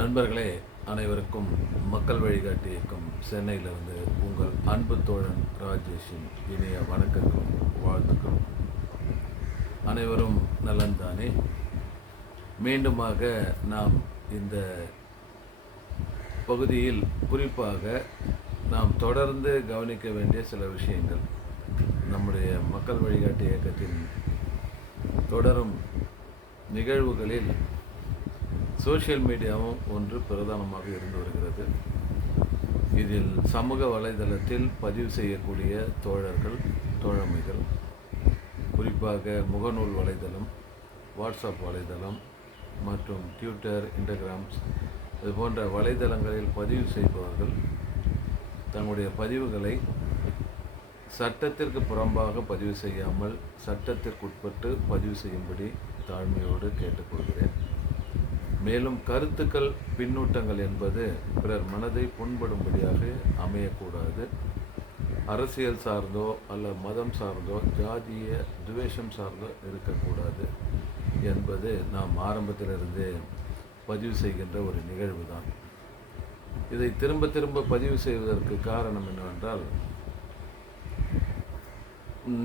நண்பர்களே, அனைவருக்கும் மக்கள் வழிகாட்டி இயக்கம் சென்னையிலிருந்து உங்கள் அன்பு தோழன் ராஜேஷின் இனிய வணக்கங்களும் வாழ்த்துக்களும். அனைவரும் நலன்தானே? மீண்டுமாக நாம் இந்த பகுதியில் குறிப்பாக நாம் தொடர்ந்து கவனிக்க வேண்டிய சில விஷயங்கள், நம்முடைய மக்கள் வழிகாட்டி இயக்கத்தின் தொடரும் நிகழ்வுகளில் சோஷியல் மீடியாவும் ஒன்று பிரதானமாக இருந்து வருகிறது. இதில் சமூக வலைதளத்தில் பதிவு செய்யக்கூடிய தோழர்கள், தோழமைகள், குறிப்பாக முகநூல் வலைதளம், வாட்ஸ்அப் வலைதளம் மற்றும் ட்விட்டர், இன்ஸ்டாகிராம்ஸ் இது போன்ற வலைதளங்களில் பதிவு செய்பவர்கள் தங்களுடைய பதிவுகளை சட்டத்திற்கு புறம்பாக பதிவு செய்யாமல் சட்டத்திற்குட்பட்டு பதிவு செய்யும்படி தாழ்மையோடு கேட்டுக்கொள்கிறேன். மேலும் கருத்துக்கள், பின்னூட்டங்கள் என்பது பிறர் மனதை புண்படும்படியாக அமையக்கூடாது. அரசியல் சார்ந்தோ அல்ல மதம் சார்ந்தோ ஜாதிய துவேஷம் சார்ந்தோ இருக்கக்கூடாது என்பது நாம் ஆரம்பத்திலிருந்தே பதிவு செய்கின்ற ஒரு நிகழ்வு தான். இதை திரும்ப திரும்ப பதிவு செய்வதற்கு காரணம் என்னவென்றால்,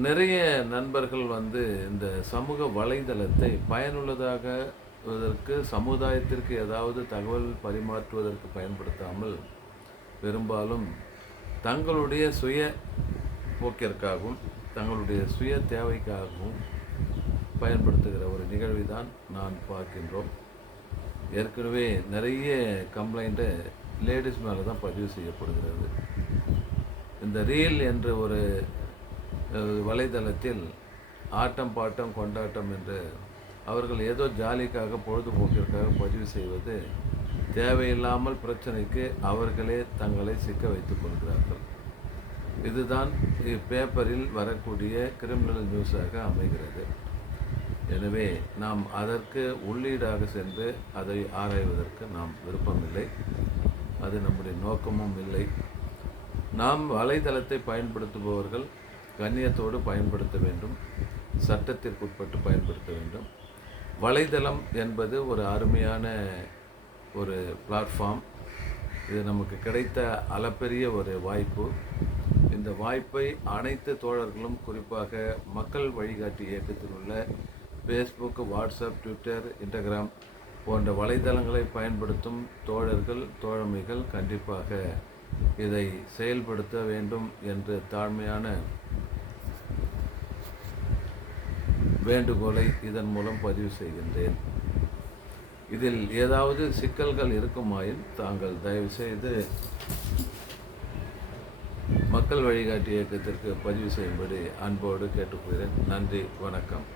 நிறைய நண்பர்கள் இந்த சமூக வலைதளத்தை பயனுள்ளதாக சமுதாயத்திற்கு ஏதாவது தகவல் பரிமாற்றுவதற்கு பயன்படுத்தாமல் பெரும்பாலும் தங்களுடைய சுய போக்கிற்காகவும் தங்களுடைய சுய தேவைக்காகவும் பயன்படுத்துகிற ஒரு நிகழ்வை தான் நான் பார்க்கின்றோம். ஏற்கனவே நிறைய கம்ப்ளைண்ட்டு லேடிஸ் மேலே தான் பதிவு செய்யப்படுகிறது. இந்த ரீல் என்ற ஒரு வலைதளத்தில் ஆட்டம் பாட்டம் கொண்டாட்டம் என்று அவர்கள் ஏதோ ஜாலிக்காக பொழுதுபோக்கிற்காக பதிவு செய்வது தேவையில்லாமல் பிரச்சனைக்கு அவர்களே தங்களை சிக்க வைத்துக் கொள்கிறார்கள். இதுதான் பேப்பரில் வரக்கூடிய கிரிமினல் நியூஸாக அமைகிறது. எனவே நாம் அதற்கு உள்ளீடாக சென்று அதை ஆராய்வதற்கு நாம் விருப்பமில்லை. அது நம்முடைய நோக்கமும் இல்லை. நாம் வலைதளத்தை பயன்படுத்துபவர்கள் கண்ணியத்தோடு பயன்படுத்த வேண்டும், சட்டத்திற்குட்பட்டு பயன்படுத்த வேண்டும். வலைதளம் என்பது ஒரு அருமையான ஒரு பிளாட்ஃபார்ம். இது நமக்கு கிடைத்த அளப்பெரிய ஒரு வாய்ப்பு. இந்த வாய்ப்பை அனைத்து தோழர்களும், குறிப்பாக மக்கள் வழிகாட்டி இயக்கத்தில் உள்ள ஃபேஸ்புக், வாட்ஸ்அப், ட்விட்டர், இன்ஸ்டாகிராம் போன்ற வலைதளங்களை பயன்படுத்தும் தோழர்கள், தோழமைகள் கண்டிப்பாக இதை செயல்படுத்த வேண்டும் என்று தாழ்மையான வேண்டுகோளை இதன் மூலம் பதிவு செய்கின்றேன். இதில் ஏதாவது சிக்கல்கள் இருக்குமாயின் தாங்கள் தயவு செய்து மக்கள் வழிகாட்டி இயக்கத்திற்கு பதிவு செய்யும்படி அன்போடு கேட்டுக்கொள்கிறேன். நன்றி, வணக்கம்.